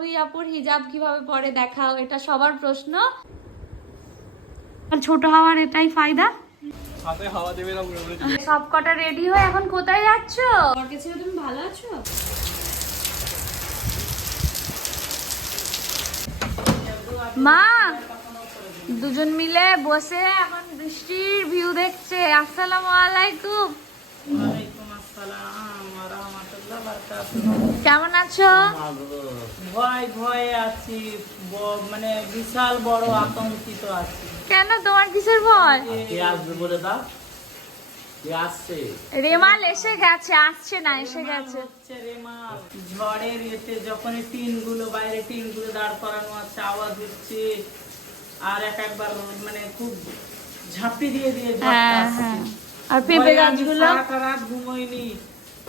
রুই আপুর হিজাব কীভাবে পরে দেখাও এটা সবার প্রশ্ন। ছোট হওয়ার এটাই ফায়দা? হাতে হাওয়া দেবে না উড়ে উড়ে সব কটা রেডি হয়ে এখন কোথায় যাচ্ছ? তুমি ভালো আছো? মা দুজন মিলে বসে এখন বৃষ্টির ভিউ দেখছে। আসসালামু আলাইকুম। কেমন আছো? ভয় ভয়ে আছি। মানে বিশাল বড় আতঙ্কিত আছি। কেন? তোমার কিসের ভয়? কে আসবে বলে দাও? রেমাল এসে গেছে আসছে না এসে গেছে। হচ্ছে রে মা ঝড়ের এতে যখন টিনগুলো বাইরে টিনগুলো দাঁড় করানো আছে আওয়াজ হচ্ছে আর এক একবার মানে খুব ঝাঁপি দিয়ে দিয়ে হ্যাঁ হ্যাঁ। আর পেঁপে গাছগুলো? রাত ঘুমোইনি।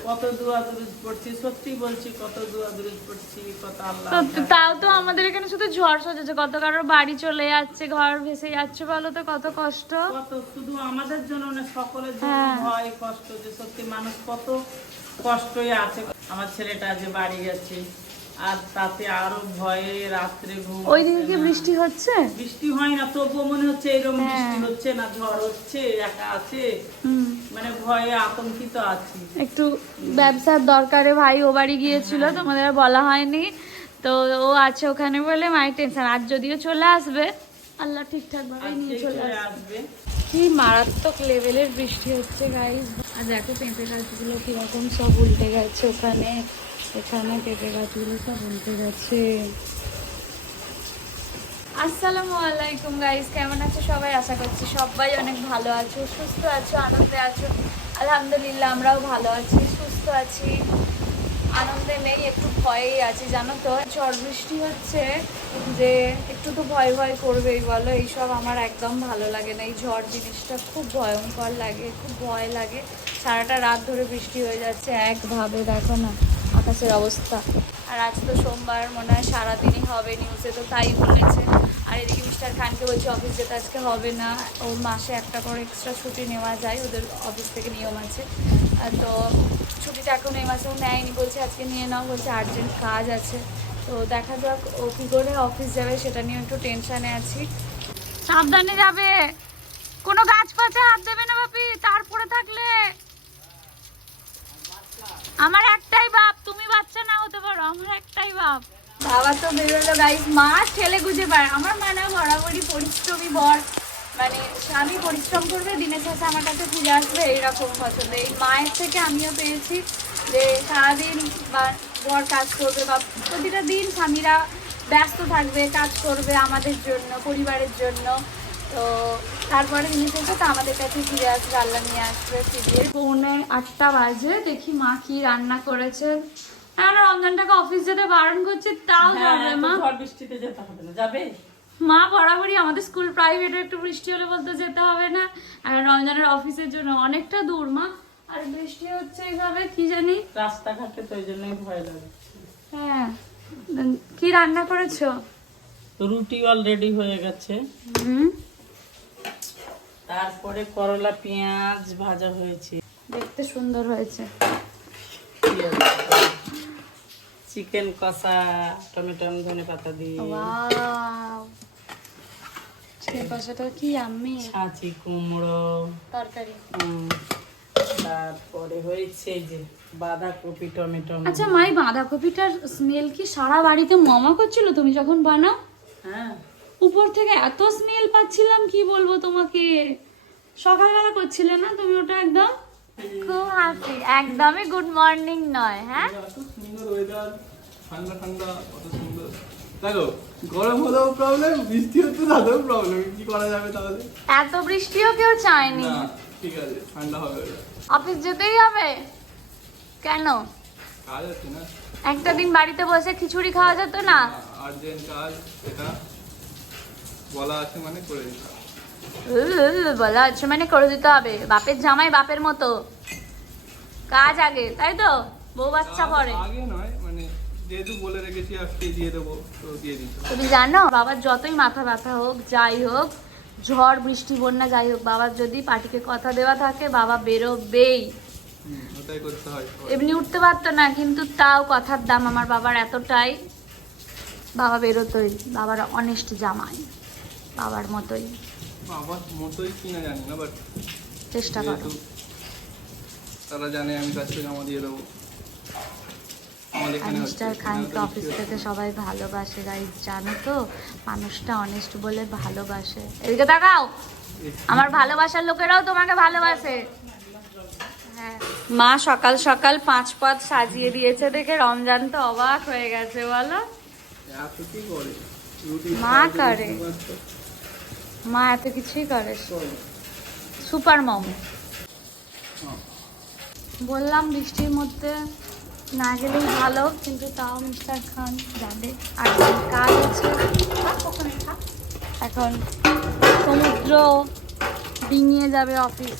কত দুয়া পড়ছি সত্যি বলছি কত দুয়া পড়ছি কত আল্লাহ তাও তো আমাদের এখানে শুধু ঝড় সজেছে কত কারোর বাড়ি চলে যাচ্ছে ঘর ভেসে যাচ্ছে বলো তো কত কষ্ট? কত শুধু আমাদের জন্য না সকলের জন্য হ্যাঁ। ভয় কষ্ট যে সত্যি মানুষ কত কষ্টই আছে। আমার ছেলেটা যে বাড়ি গেছে। আর তাতে আরও ভয়ে রাত্রে ঘুম ওই দিকে কি বৃষ্টি হচ্ছে? বৃষ্টি হয় না তবুও মনে হচ্ছে এরকম হ্যাঁ। বৃষ্টি হচ্ছে না ঝড় হচ্ছে একা আছে। হুম। মানে ভয়ে আতঙ্কিত আছি। একটু ব্যবসার দরকারে ভাই ও বাড়ি গিয়েছিল তোমাদের আর বলা হয়নি। তো ও আছে ওখানে বলে মায়ের টেনশন আর যদিও চলে আসবে আল্লাহ ঠিকঠাক ভাবে নিয়ে চলে আসবে। কি মারাত্মক লেভেলের বৃষ্টি হচ্ছে গাইস আর দেখো পেঁপে গাছগুলো কীরকম সব উল্টে গেছে ওখানে। এখানে পেঁপে গাছগুলো সব উল্টে গেছে। আসসালামু আলাইকুম গাইস কেমন আছো সবাই? আশা করছি সবাই অনেক ভালো আছো, সুস্থ আছো, আনন্দে আছো। আলহামদুলিল্লাহ, আমরাও ভালো আছি, সুস্থ আছি। আনন্দে নেই, একটু ভয়েই আছি, জানো তো? ঝড় বৃষ্টি হচ্ছে, যে একটু তো ভয় ভয় করবেই বলো, এইসব আমার একদম ভালো লাগে না। এই ঝড় জিনিসটা খুব ভয়ঙ্কর লাগে, খুব ভয় লাগে। সারাটা রাত ধরে বৃষ্টি হয়ে যাচ্ছে, একভাবে দেখো না আকাশের অবস্থা। আর আজ তো সোমবার, মনে হয় সারাদিনই হবে নিউজে তো তাই বলেছে। আর এদিকে মিস্টার খানকে বলছে অফিস যেতে আজকে হবে না। ওর মাসে একটা করে এক্সট্রা ছুটি নেওয়া যায়, ওদের অফিস থেকে নিয়ম আছে। তো ছুটিটা এখন এই মাসেও নেয়নি বলছে আজকে নিয়ে নাও বলছে আর্জেন্ট কাজ আছে। তো দেখা যাক ও কী করে অফিস যাবে সেটা নিয়ে একটু টেনশানে আছি। সাবধানে যাবে। কোনো গাছ পাতা হাত দেবে না বাপি তারপরে থাকলে। আমার একটাই বাপ তুমি বাচ্চা না হতে পারো আমার একটাই বাপ। বাবা তো বেরোলো গাইস মা ঠেলে গুজে পারে আমার মা না বরাবরই পরিশ্রমী বর। মানে স্বামী পরিশ্রম করবে দিনের শেষে আমার কাছে ফিরে আসবে এইরকম পছন্দ এই মায়ের থেকে আমিও পেয়েছি যে সারাদিন বা বর কাজ করবে বা প্রতিটা দিন স্বামীরা ব্যস্ত থাকবে কাজ করবে আমাদের জন্য পরিবারের জন্য। তো তারপরে জিনিস হচ্ছে তো আমাদের কাছে ফিরে আসবে আল্লাহ নিয়ে আসবে ফিরিয়ে পৌনে আটটা বাজে দেখি মা কি রান্না করেছে। এখন রমজানটাকে অফিস যেতে বারণ করছে তাও হ্যাঁ, যাবে মা। বৃষ্টিতে যেতে হবে না যাবে? মা বরাবরই আমাদের স্কুল প্রাইভেটে একটু বৃষ্টি হলে বলতে যেতে হবে না। আর রমজানের অফিসের জন্য অনেকটা দূর মা। আর বৃষ্টি হচ্ছে এইভাবে কি জানি? রাস্তাঘাটে তো ওই জন্যই ভয় লাগে হ্যাঁ। কি রান্না করেছ? রুটি অলরেডি হয়ে গেছে। তারপরে করলা পেঁয়াজ ভাজা হয়েছে। দেখতে সুন্দর হয়েছে। চিকেন কষা টমেটো ধনে পাতা দিয়ে কি আমি ছাঁচি কুমড়ো। তরকারি। তারপরে হয়েছে যে বাঁধাকপি টমেটো। আচ্ছা মাই বাঁধাকপিটার স্মেল কি সারা বাড়িতে মমা করছিল? তুমি যখন বানাও? হ্যাঁ। উপর থেকে এত স্মেল পাচ্ছিলাম কি বলব তোমাকে? সকালবেলা করছিলে না তুমি ওটা একদম? খুব হাসি। একদমই গুড মর্নিং নয় হ্যাঁ? সুন্দর ওয়েদার ঠান্ডা ঠান্ডা কত সুন্দর দেখো গরম হলেও প্রবলেম বৃষ্টি তাতেও প্রবলেম কি করা যাবে তাহলে? এত বৃষ্টিও কেউ চায়নি। ঠিক আছে ঠান্ডা হবে অফিস যেতেই হবে? কেন? কাজ আছে না? একটা দিন বাড়িতে বসে খিচুড়ি খাওয়া যেত না? আর্জেন্ট কাজ এটা বলা আছে মানে করে দিতে হবে। বলা হচ্ছে মানে করে দিতে হবে। বাপের জামাই বাপের মতো। কাজ আগে তাই তো? বউ বাচ্চা পরে। আগে নয় মানে যেহেতু বলে রেখেছি আজকে দিয়ে দেবো তো দিয়ে দিতে তুমি জানো বাবার যতই মাথা ব্যথা হোক যাই হোক ঝড় বৃষ্টি বন্যা যাই হোক বাবার যদি পার্টিকে কথা দেওয়া থাকে বাবা বেরোবেই। এমনি উঠতে পারতো না কিন্তু তাও কথার দাম আমার বাবার এতটাই। বাবা বেরোতোই বাবার অনেস্ট জামাই বাবার মতোই। বাবার মতোই কিনা জানি না বাট চেষ্টা করো। তারা জানে আমি কাজটা জমা দিয়ে দেবো আমাদের আর এখানে হচ্ছে মিস্টার খানকে অফিস থেকে সবাই ভালোবাসে গাইজ জানো তো? মানুষটা অনেস্ট বলে ভালোবাসে। এদিকে তাকাও। আমার ভালোবাসার লোকেরাও তোমাকে ভালোবাসে। হ্যাঁ। মা সকাল সকাল পাঁচ পদ সাজিয়ে দিয়েছে দেখে রমজান তো অবাক হয়ে গেছে বলো? মা করে। মা এত কিছুই করে। সুপার মম হ্যাঁ। বললাম বৃষ্টির মধ্যে না গেলেই ভালো কিন্তু তাও মিস্টার খান যাবে। আর কাজ আছে। এখন সমুদ্র ডিঙিয়ে যাবে অফিস।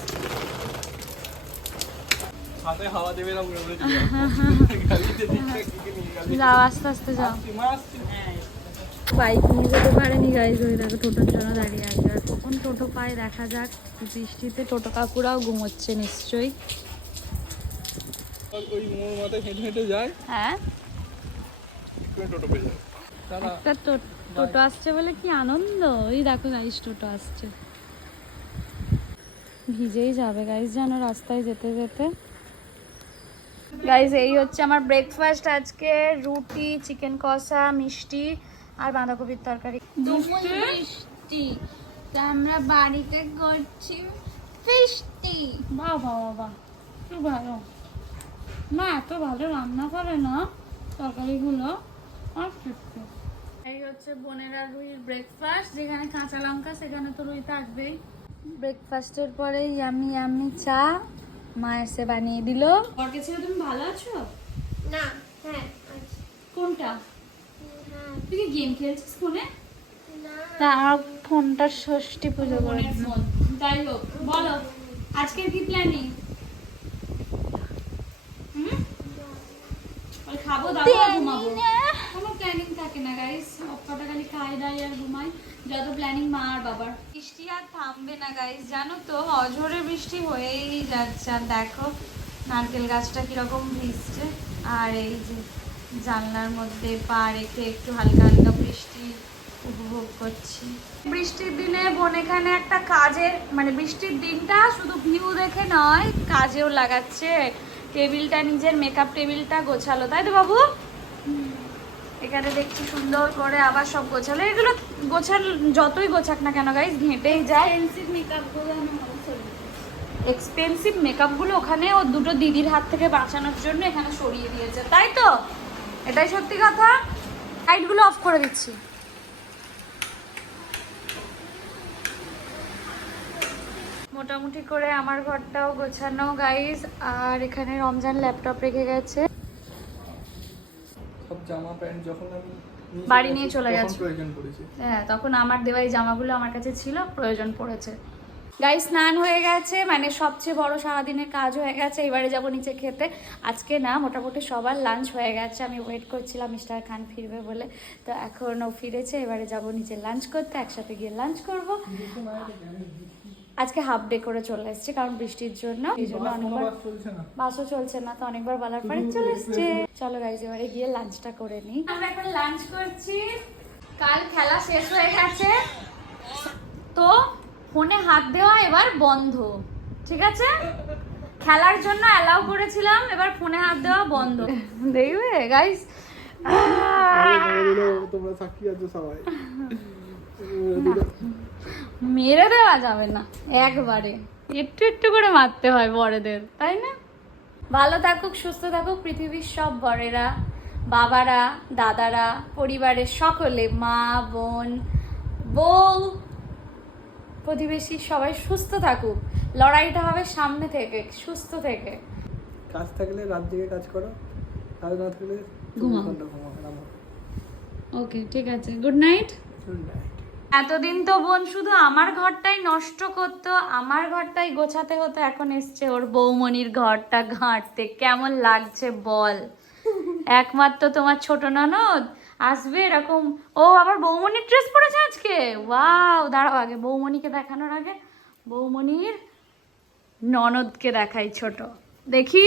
যাও আস্তে আস্তে যাও। বাইক নিয়ে যেতে পারেনি গাড়ি ধরে দেখো টোটোর জন্য দাঁড়িয়ে আছে। আর কখন টোটো পায় দেখা যাক বৃষ্টিতে টোটো কাকুরাও ঘুমোচ্ছে নিশ্চয়ই। ওই মোড় মাথায় হেঁটে হেঁটে যায় হ্যাঁ। টোটো পেয়ে যায়। একটা টোটো আসছে বলে কি আনন্দ? ওই দেখো গাইস টোটো আসছে। ভিজেই যাবে গাইস জানো রাস্তায় যেতে যেতে। গাইস এই হচ্ছে আমার ব্রেকফাস্ট আজকে রুটি চিকেন কষা মিষ্টি আর বাঁধাকপির তরকারি। মিষ্টি তা আমরা বাড়িতে করছি ফিস্টি। বাহ বাহ বাহ। খুব ভালো। মা এত ভালো রান্না করে না? তরকারিগুলো আর এই হচ্ছে বোনেরা রুইর ব্রেকফাস্ট যেখানে কাঁচা লঙ্কা সেখানে তো রুই থাকবেই। ব্রেকফাস্টের পরে ইয়ামি ইয়ামি চা মা এসে বানিয়ে দিল। বরকে ছেলে তুমি ভালো আছো? না হ্যাঁ আচ্ছা কোনটা? হ্যাঁ। তুই কি গেম খেলছিস ফোনে? না। আমার ফোনটা ষষ্ঠী পুজো করে যাই হোক বলো আজকের কি প্ল্যানিং ওই খাব দাবো আর ঘুমাবো। কোনো প্ল্যানিং থাকে না গাইস অপ্পাটা খালি খাই দাই আর ঘুমাই যত প্ল্যানিং মা আর বাবার। বৃষ্টি আর থামবে না গাইস জানো তো অঝরে বৃষ্টি হয়েই যাচ্ছে। আর দেখো নারকেল গাছটা কীরকম ভিজছে। আর এই যে জানলার মধ্যে পা রেখে একটু হালকা হালকা বৃষ্টি উপভোগ করছি। বৃষ্টির দিনে বোন এখানে একটা কাজের মানে বৃষ্টির দিনটা শুধু ভিউ দেখে নয় কাজেও লাগাচ্ছে। টেবিলটা নিজের মেকআপ টেবিলটা গোছালো তাই তো বাবু? এখানে দেখছি সুন্দর করে আবার সব গোছালো। এগুলো গোছাল যতই গোছাক না কেন গাইস ঘেঁটেই যায়। এক্সপেন্সিভ মেকআপগুলো ওখানে ও দুটো দিদির হাত থেকে বাঁচানোর জন্য এখানে সরিয়ে দিয়েছে তাই তো? এটাই সত্যি কথা। লাইটগুলো অফ করে দিচ্ছি। মোটামুটি করে আমার ঘরটাও গোছানো গাইস আর এখানে রমজান ল্যাপটপ রেখে গেছে। সব জামা প্যান্ট যখন আমি বাড়ি নিয়ে চলে গেছো। হ্যাঁ তখন আমার দেওয়া এই জামাগুলো আমার কাছে ছিল প্রয়োজন পড়েছে। গাই স্নান হয়ে গেছে মানে সবচেয়ে বড় সারাদিনের কাজ হয়ে গেছে। এবারে যাব নিচে খেতে। আজকে না মোটামুটি সবার লাঞ্চ হয়ে গেছে। আমি ওয়েট করছিলাম মিস্টার খান ফিরবে বলে। তো এখন ও ফিরেছে এবারে যাব নিচে লাঞ্চ করতে একসাথে গিয়ে লাঞ্চ করব। আজকে হাফ ডে করে চলে এসেছে কারণ বৃষ্টির জন্য। এই জন্য অনেকবার বাস চলছে না। বাসও চলছে না তো অনেকবার বলার পরে চলে এসছে। চলো গাইজ এবারে গিয়ে লাঞ্চটা করে নিই। আমরা এখন লাঞ্চ করছি। কাল খেলা শেষ হয়ে গেছে। তো ফোনে হাত দেওয়া এবার বন্ধ। ঠিক আছে? খেলার জন্য অ্যালাউ করেছিলাম এবার ফোনে হাত দেওয়া বন্ধ। দেখবে? গাইস তোমরা সাক্ষী আছো সবাই। মেরে দেওয়া যাবে না একবারে। একটু একটু করে মারতে হয় বড়দের তাই না? ভালো থাকুক সুস্থ থাকুক পৃথিবীর সব বড়েরা বাবারা দাদারা পরিবারের সকলে মা বোন বউ প্রতিবেশী সবাই সুস্থ থাকুক। লড়াইটা হবে সামনে থেকে সুস্থ থেকে। কাজ থাকলে রাত জেগে কাজ করো কাজ না থাকলে ঘুমাও। ঘুমাও ওকে ঠিক আছে। Good night Good night. এতদিন তো বোন শুধু আমার ঘরটাই নষ্ট করতো, আমার ঘরটাই গোছাতে হতো, এখন এসছে ওর বৌমনির ঘরটা ঘাঁটতে। কেমন লাগছে বল? একমাত্র তোমার ছোট ননদ আসবে এরকম। ও আবার বৌমনির ড্রেস পরেছে আজকে? ওয়াও দাঁড়াও আগে, বৌমনিকে দেখানোর আগে। বৌমনির ননদকে দেখাই ছোট। দেখি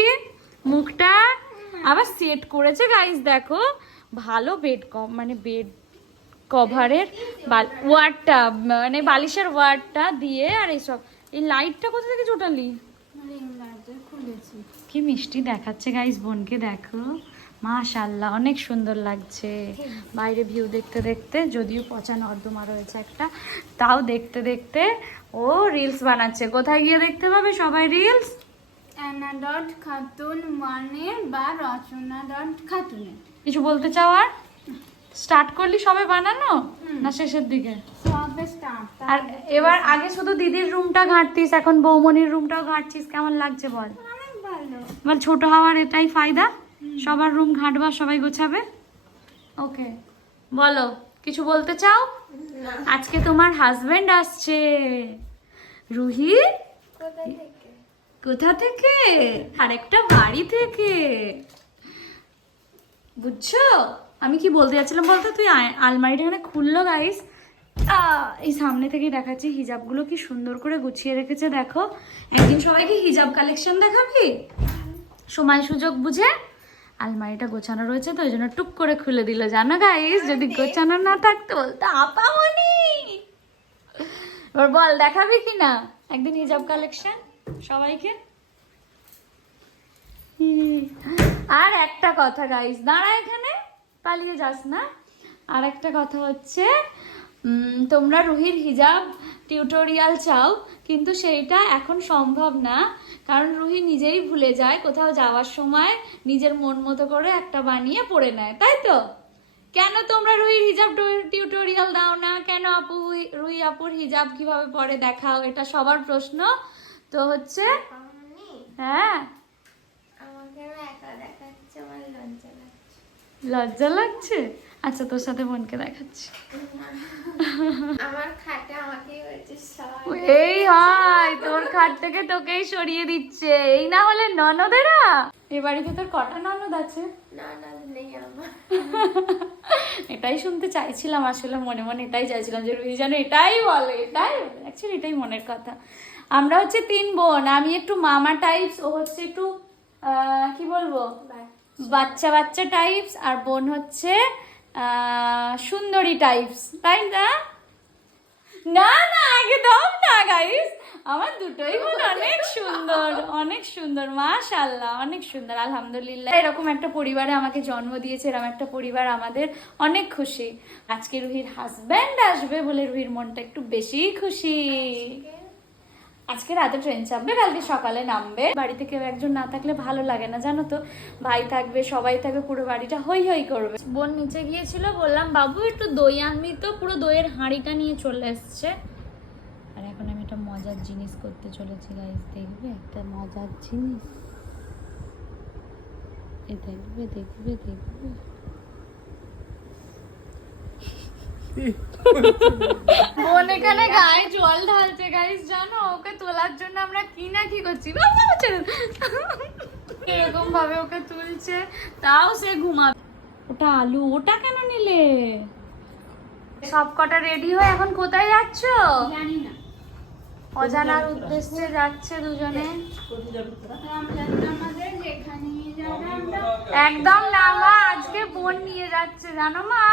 মুখটা। আবার সেট করেছে গাইস দেখো। ভালো বেড কম মানে বেড কভারের ওয়ার্ডটা মানে বালিশের ওয়ার্ডটা দিয়ে আর এইসব। এই লাইটটা কোথা থেকে জোটালি? খুলেছি। কি মিষ্টি দেখাচ্ছে গাইস বোনকে দেখো। মাশাল্লাহ অনেক সুন্দর লাগছে। বাইরে ভিউ দেখতে দেখতে যদিও পচা নর্দমা রয়েছে একটা তাও দেখতে দেখতে ও রিলস বানাচ্ছে। কোথায় গিয়ে দেখতে পাবে সবাই রিলস অ্যানা ডট খাতুন মানে বা রচনা ডট খাতুনে কিছু বলতে চাও আর? স্টার্ট করলি সবে বানানো? না শেষের দিকে? আর এবার আগে শুধু দিদির রুমটা ঘাঁটতিস এখন বৌমনির রুমটাও ঘাঁটছিস কেমন লাগছে বল? ভালো। ছোট হওয়ার এটাই ফায়দা? সবার রুম ঘাঁটবা সবাই গোছাবে? ওকে বলো কিছু বলতে চাও? আজকে তোমার হাজবেন্ড আসছে। রুহি? কোথা থেকে? আরেকটা বাড়ি থেকে। বুঝছ? আমি কি বলতে যাচ্ছিলাম বলতো? তুই আলমারিটা এখানে খুললো গাইস এই সামনে থেকেই দেখাচ্ছি হিজাবগুলো কি সুন্দর করে গুছিয়ে রেখেছে দেখো। একদিন সবাইকে হিজাব কালেকশন দেখাবি? সময় সুযোগ বুঝে আলমারিটা গোছানো রয়েছে তো ওই জন্য টুক করে খুলে দিল জানো গাইস যদি গোছানো না থাকতো বলতো আপামনি এবার বল দেখাবি কি না? একদিন হিজাব কালেকশন সবাইকে। আর একটা কথা গাইস দাঁড়া এখানে। পালিয়ে যাস না। আর একটা কথা হচ্ছে তোমরা রুহির হিজাব টিউটোরিয়াল চাও কিন্তু সেইটা এখন সম্ভব না কারণ রুহি নিজেই ভুলে যায় কোথাও যাওয়ার সময় নিজের মন মতো করে একটা বানিয়ে পড়ে নেয় তাই তো? কেন তোমরা রুহির হিজাব টিউটোরিয়াল দাও না? কেন আপু রুহি আপুর হিজাব কীভাবে পরে দেখাও? এটা সবার প্রশ্ন। তো হচ্ছে হ্যাঁ আমাকে আমি একা দেখাচ্ছে আমার লজ্জা লাগছে লজ্জা লাগছে? আচ্ছা তোর সাথে বোনকে দেখাচ্ছি। আমার খাটে বলছে এই হয় তোর খাট থেকে তোকেই সরিয়ে দিচ্ছে। এই না হলে ননদেরা? এ বাড়িতে তোর কটা ননদ আছে? এটাই শুনতে চাইছিলাম আসলে মনে মনে এটাই চাইছিলাম যে রুহি যেন এটাই বলে এটাই অ্যাকচুয়ালি এটাই মনের কথা। আমরা হচ্ছে তিন বোন আমি একটু মামা টাইপস ও হচ্ছে একটু কি বলব? বাচ্চা বাচ্চা টাইপস আর বোন হচ্ছে সুন্দরী টাইপস তাই না? না না, একদম না গাইস আমার দুটোই বোন অনেক সুন্দর অনেক সুন্দর মাশাল্লাহ অনেক সুন্দর, আলহামদুলিল্লাহ। এরকম একটা পরিবারে আমাকে জন্ম দিয়েছে, এরকম একটা পরিবার আমাদের অনেক খুশি। আজকে রুহির হাজব্যান্ড আসবে বলে রুহির মনটা একটু বেশি খুশি। আজকে রাতে ট্রেন চাপবে, কালকে সকালে নামবে। বাড়িতে কেউ একজন না থাকলে ভালো লাগে না, জানো তো? ভাই থাকবে, সবাই থাকবে, পুরো বাড়িটা হই হই করবে। বোন নিচে গিয়েছিল, বললাম, বাবু, একটু দই আনবি তো। পুরো দইয়ের হাঁড়িটা নিয়ে চলে এসছে। আর এখন আমি একটা মজার জিনিস করতে চলেছি গাইস দেখবে? একটা মজার জিনিস। দেখবে দেখবে দেখবে। বোন এখানে গায়ে জল ঢালছে গাইস জানো? ওকে তোলার জন্য আমরা কি না কি করছি। এরকম ভাবে ওকে তুলছে তাও সে ঘুমাবে। ওটা আলু ওটা কেন নিলে? সব কটা রেডি হয়ে এখন কোথায় যাচ্ছ? জানি না। অজানার উদ্দেশ্যে যাচ্ছে দুজনে। একদম না মা আজকে বোন নিয়ে যাচ্ছে। জানো মা?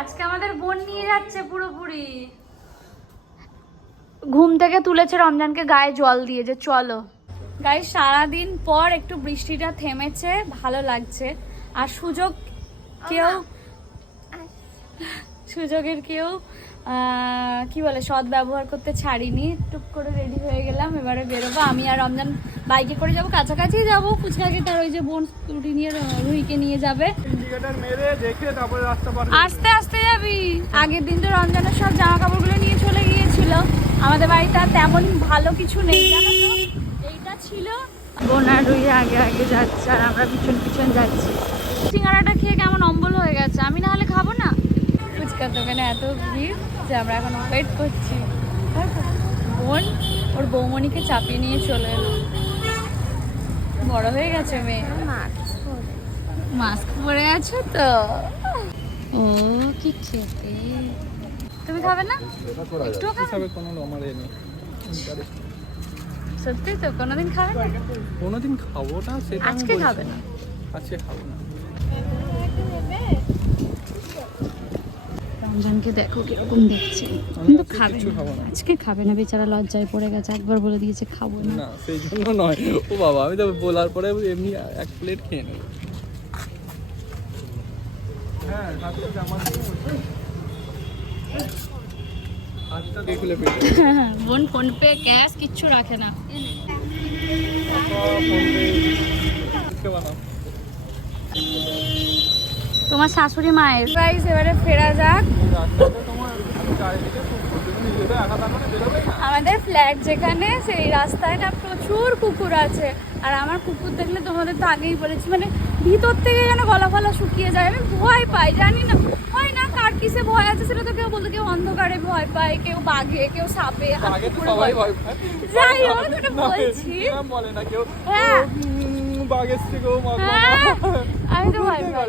আমাদের বোন নিয়ে যাচ্ছে পুরোপুরি। ঘুম থেকে তুলেছে রমজানকে গায়ে জল দিয়ে যে চলো। গায়ে সারাদিন পর একটু বৃষ্টিটা থেমেছে ভালো লাগছে। আর সুযোগ কেউ সুযোগের কেউ কি বলে সৎ ব্যবহার করতে ছাড়িনি। টুক করে রেডি হয়ে গেলাম এবারে বেরোবো। আমি আর রমজান বাইকে করে যাব কাছাকাছি যাব। ফুচকাকে তার ওই যে বোন স্কুটি নিয়ে রুহিকে নিয়ে যাবে। আস্তে আস্তে যাবি। আগের দিন তো রমজানের সব জামা কাপড়গুলো নিয়ে চলে গিয়েছিল। আমাদের বাড়িতে আর তেমন ভালো কিছু নেই জানো তো? এইটা ছিল। বোনা রুই আগে আগে যাচ্ছে আর আমরা পিছন পিছন যাচ্ছি। সিঙ্গারাটা খেয়ে কেমন অম্বল হয়ে গেছে। আমি না হলে খাব না? ফুচকার দোকানে এত ভিড় যে আমরা এখন ওয়েট করছি। বোন ওর বৌমণিকে চাপিয়ে নিয়ে চলে এলো। বড় হয়ে গেছে মেয়ে। মাস্ক পরে আছো তো। ও কি খেতে। তুমি খাবে না? একটু খাবে কোনো নেই। সত্যি তো কোনোদিন খাবে না? কোনোদিন খাব না সেটা আজকে খাবে না। আজকে খাব না একটু নেবে রমজানকে দেখো কীরকম দেখছে। কিন্তু খাবে না। আজকে খাবে না বেচারা লজ্জায় পড়ে গেছে একবার বলে দিয়েছে খাব না। না সেই জন্য নয়। ও বাবা আমি তো বলার পরে এমনি এক প্লেট খেয়ে নেব। হ্যাঁ খুলে পেটে বোন ফোন পে ক্যাশ কিচ্ছু রাখে না। তোমার শাশুড়ি মায়ের। গাইস এবারে ফেরা যাক। আমাদের ফ্ল্যাট যেখানে সেই রাস্তায় না প্রচুর কুকুর আছে। আর আমার কুকুর দেখলে তোমাদের তো আগেই বলেছি মানে ভিতর থেকে যেন গলা ফলা শুকিয়ে যায়। আমি ভয় পাই জানি না। হয় না কার কিসে ভয় আছে সেটা তো কেউ বলতো কেউ অন্ধকারে ভয় পায় কেউ বাঘে কেউ সাপে যাই হোক ওটা বলছি। হ্যাঁ। আমি তো ভয় পাই।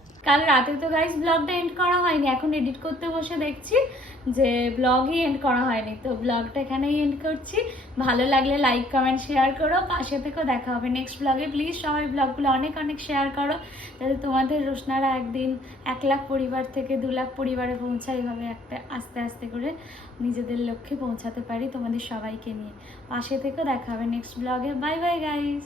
কাল রাতে তো গাইস ব্লগটা এন্ড করা হয়নি, এখন এডিট করতে বসে দেখছি যে ব্লগই এন্ড করা হয়নি। তো ব্লগটা এখানেই এন্ড করছি। ভালো লাগলে লাইক কমেন্ট শেয়ার করো। পাশে থেকেও দেখা হবে নেক্সট ব্লগে প্লিজ সবাই ব্লগগুলো অনেক অনেক শেয়ার করো। যাতে তোমাদের রোশনারা একদিন এক লাখ পরিবার থেকে দু লাখ পরিবারে পৌঁছায়। এইভাবে একটা আস্তে আস্তে করে নিজেদের লক্ষ্যে পৌঁছাতে পারি তোমাদের সবাইকে নিয়ে। পাশে থেকেও দেখা হবে নেক্সট ব্লগে বাই বাই গাইস